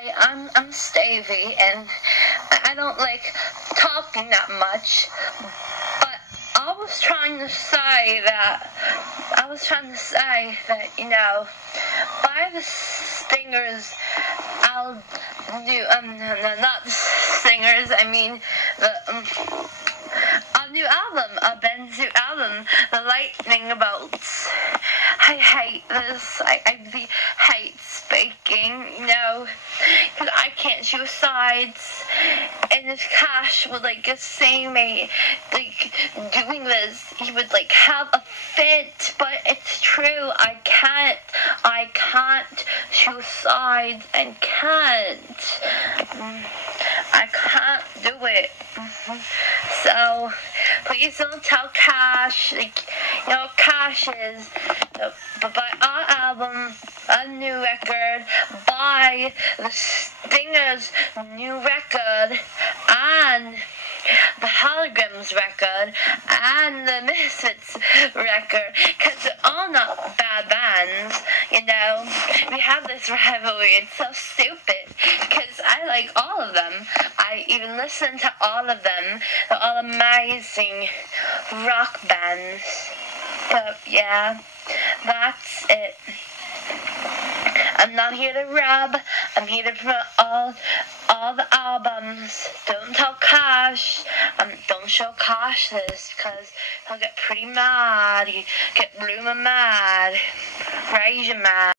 I'm Stevie, and I don't like talking that much, but I was trying to say that, by the Stingers, I'll do, no, not the Stingers, I mean, a new album, a Benzu album, The Lightning Bolts. I hate this. I hate speaking, because I can't choose sides. And if Cash would, see me, doing this, he would, have a fit. But it's true, I can't choose sides, and I can't do it. So, please don't tell Cash, Cash is, but buy our album, a new record, buy the Stingers' new record, and the Holograms record, and the Misfits record, because they're all not bad bands, We have this rivalry, it's so stupid, because I like all of them. I even listen to all of them. They're all amazing rock bands. But yeah, that's it. I'm not here to rub. I'm here to promote all the albums. Don't tell Cash. Don't show Cash this, because he'll get pretty mad. He'll get bloomin' mad. Crazy mad.